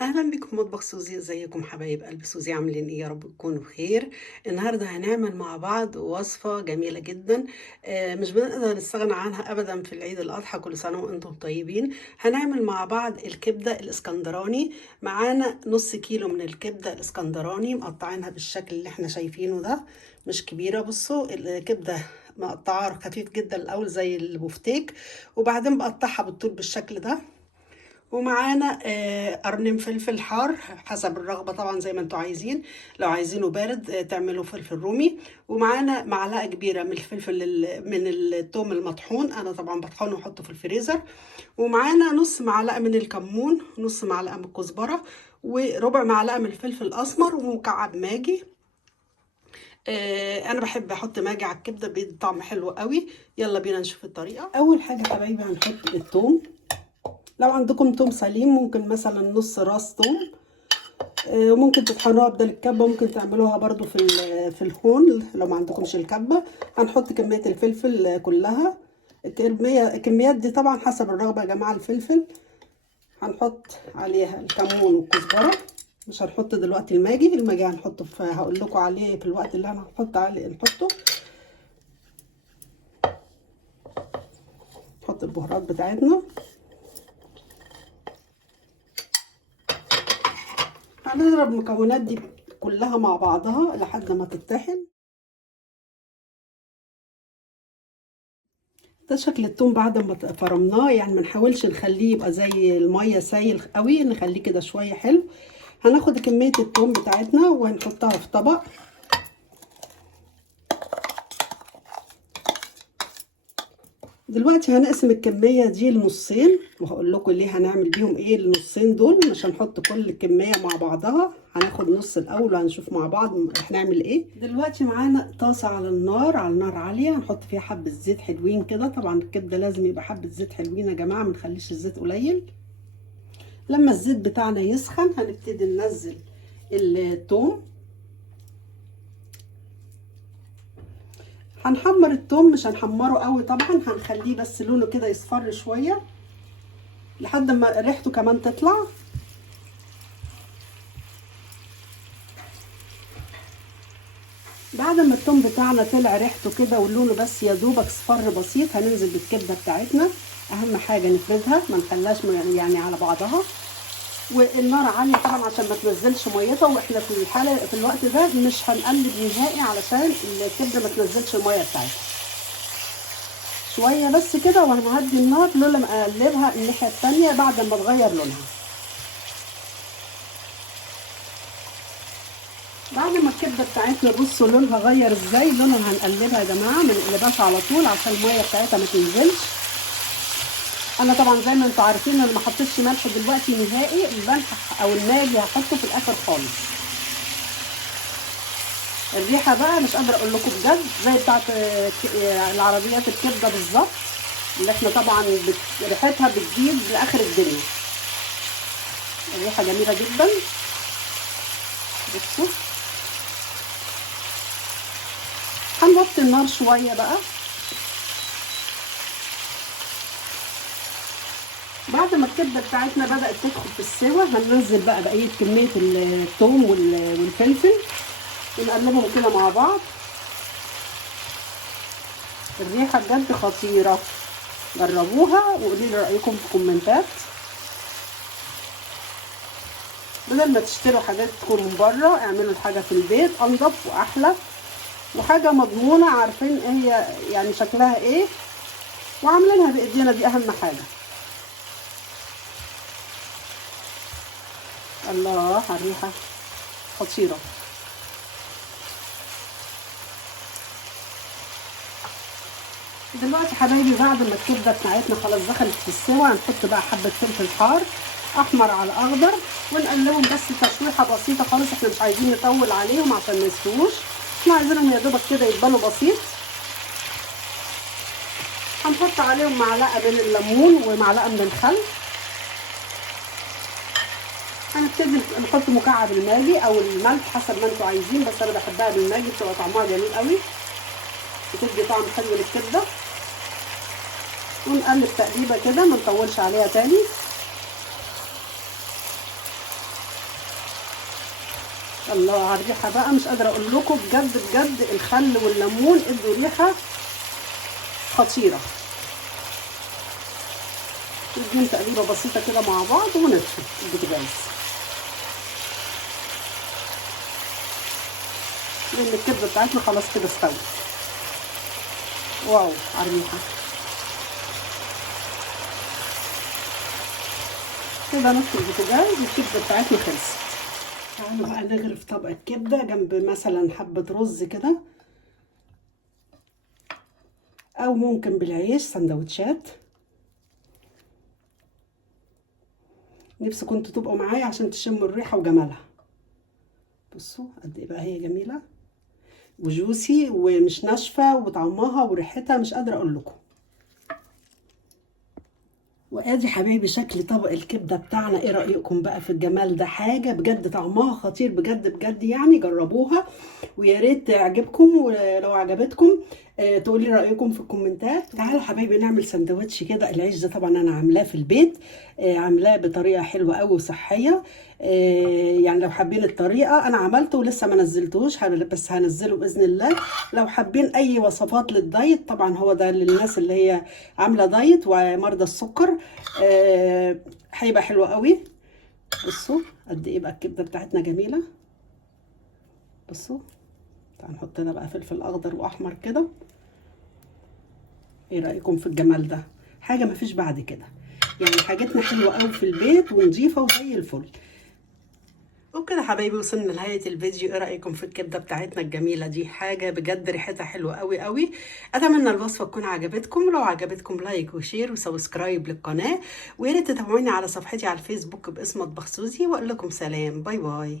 اهلا بكم مطبخ سوزي. ازيكم حبايب قلب سوزي؟ عاملين ايه؟ يا رب تكونوا بخير. النهارده هنعمل مع بعض وصفه جميله جدا. مش بنقدر نستغنى عنها ابدا في العيد الاضحى. كل سنه وانتم طيبين. هنعمل مع بعض الكبده الاسكندراني. معانا نص كيلو من الكبده الاسكندراني، مقطعينها بالشكل اللي احنا شايفينه ده، مش كبيره. بصوا الكبده مقطعها خفيف جدا الاول زي البفتيك، وبعدين بقطعها بالطول بالشكل ده. ومعانا قرن فلفل حار حسب الرغبة طبعا زي ما انتوا عايزين. لو عايزينه بارد تعملوا فلفل رومي. ومعانا معلقة كبيرة من الفلفل من الثوم المطحون، انا طبعا بطحنه واحطه في الفريزر. ومعانا نص معلقة من الكمون، نص معلقة من الكزبرة، وربع معلقة من الفلفل الاسمر، ومكعب ماجي. انا بحب احط ماجي على الكبدة، بيدي طعم حلو قوي. يلا بينا نشوف الطريقة. اول حاجة حبايبي هنحط الثوم. لو عندكم توم سليم ممكن مثلا نص راس توم. وممكن تطحنوها بدل الكبه، ممكن تعملوها برضو في الهون لو ما عندكمش الكبه. هنحط كميه الفلفل كلها. الكميات دي طبعا حسب الرغبه يا جماعه. الفلفل هنحط عليها الكمون والكزبره. مش هنحط دلوقتي الماجي هنحطه هقول لكم عليه في الوقت اللي انا هحط عليه نحطه. نحط البهارات بتاعتنا. هنضرب المكونات دي كلها مع بعضها لحد ما تتطحن. ده شكل التوم بعد ما فرمناه، يعني ما نحاولش نخليه يبقى زي الميه سايل قوي، نخليه كده شويه حلو. هناخد كميه التوم بتاعتنا وهنحطها في طبق. دلوقتي هنقسم الكميه دي لنصين، وهقول لكم ليه هنعمل بيهم ايه النصين دول. مش هنحط كل الكميه مع بعضها، هناخد نص الاول وهنشوف مع بعض هنعمل ايه. دلوقتي معانا طاسه على النار، على نار عاليه، هنحط فيها حبه زيت حلوين كده. طبعا الكبده لازم يبقى حبه زيت حلوين يا جماعه، ما نخليش الزيت قليل. لما الزيت بتاعنا يسخن هنبتدي ننزل الثوم. هنحمر الثوم، مش هنحمره قوي طبعا، هنخليه بس لونه كده يصفر شويه لحد ما ريحته كمان تطلع. بعد ما الثوم بتاعنا طلع ريحته كده ولونه بس يا دوبك اصفر بسيط، هننزل بالكبده بتاعتنا. اهم حاجه نفردها، ما نخليهاش يعني على بعضها. والنار عاليه طبعا عشان ما تنزلش ميتها، واحنا في الحاله في الوقت ده مش هنقلب نهائي علشان الكبده ما تنزلش الميه بتاعتها. شويه بس كده وهنهدي النار لولا ما اقلبها الناحيه التانيه بعد ما تغير لونها. بعد ما الكبده بتاعتنا بصوا لونها غير ازاي، لونها هنقلبها يا جماعه، ما نقلبهاش على طول عشان الميه بتاعتها ما تنزلش. انا طبعا زي ما انتم عارفين انا ما حطيتش ملح دلوقتي نهائي، الملح او الماجي هحطه في الاخر خالص. الريحه بقى مش قادره اقول لكم بجد، زي بتاعه العربيات الكبده بالظبط، اللي احنا طبعا ريحتها بتجيب لاخر الدنيا. الريحه جميله جدا. بصوا هنوطي النار شويه بقى. بعد ما الكبده بتاعتنا بدات تدخل في السوا هننزل بقى بقيه كميه الثوم والفلفل ونقلبهم كده مع بعض. الريحه بجد خطيره، جربوها وقولوا لي رايكم في الكومنتات. بدل ما تشتروا حاجات تكون من بره، اعملوا الحاجه في البيت، انضف واحلى وحاجه مضمونه، عارفين ايه هي يعني شكلها ايه، وعاملينها بايدينا، دي اهم حاجه. الله على الريحه خطيره. دلوقتي حبايبي بعد ما الكبده بتاعتنا خلاص دخلت في السوا، هنحط بقى حبه فلفل حار احمر على اخضر ونقلبهم بس تشويحه بسيطه خالص. احنا مش عايزين نطول عليهم عشان ما يستووش، احنا عايزينهم يا دوبك كده يتبلوا بسيط. هنحط عليهم معلقه من الليمون ومعلقه من الخل. هنبتدي نحط مكعب الماجي او الملح حسب ما انتوا عايزين، بس انا بحبها بالماجي بتبقى طعمها جميل قوي، بتدي طعم حلو للكبده. ونقلب تقليبه كده، ما نطولش عليها تاني. الله على الريحه بقى، مش قادره اقول لكم بجد بجد، الخل والليمون ادوا ريحه خطيره. نديهم تقليبه بسيطه كده مع بعض ونطفي البوتاجاز، لان الكبده بتاعتنا خلاص كده استوت. واو على الريحه. كده نطفي البوتاجاز والكبده بتاعتنا خلصت. تعالوا بقى نغرف طبقه كبده جنب مثلا حبه رز كده، او ممكن بالعيش سندوتشات. نفسي كنتوا تبقوا معايا عشان تشموا الريحه وجمالها. بصوا قد ايه بقى هي جميله وجوسي ومش ناشفه، وطعمها وريحتها مش قادره اقول لكم. وادي حبايبي شكل طبق الكبده بتاعنا. ايه رايكم بقى في الجمال ده؟ حاجه بجد طعمها خطير بجد بجد، يعني جربوها ويا ريت تعجبكم، ولو عجبتكم تقولي رايكم في الكومنتات. تعالوا حبايبي نعمل سندوتش كده. العيش ده طبعا انا عاملاه في البيت، عاملاه بطريقه حلوه قوي وصحيه. يعني لو حابين الطريقه انا عملته ولسه ما نزلتوش، بس هنزله باذن الله. لو حابين اي وصفات للدايت، طبعا هو ده للناس اللي هي عامله دايت ومرضى السكر، هيبقى حلو قوي. بصوا قد ايه بقى الكبده بتاعتنا جميله. بصوا تعالوا نحط لها بقى فلفل اخضر واحمر كده. ايه رايكم في الجمال ده؟ حاجه مفيش بعد كده، يعني حاجتنا حلوه قوي في البيت ونظيفه وزي الفل. وبكده حبايبي وصلنا لنهايه الفيديو. ايه رايكم في الكبده بتاعتنا الجميله دي؟ حاجه بجد ريحتها حلوه قوي قوي. اتمنى الوصفه تكون عجبتكم. لو عجبتكم لايك وشير وسبسكرايب للقناه، ويا ريت تتابعوني على صفحتي على الفيسبوك باسم مطبخ سوزي. واقول لكم سلام، باي باي.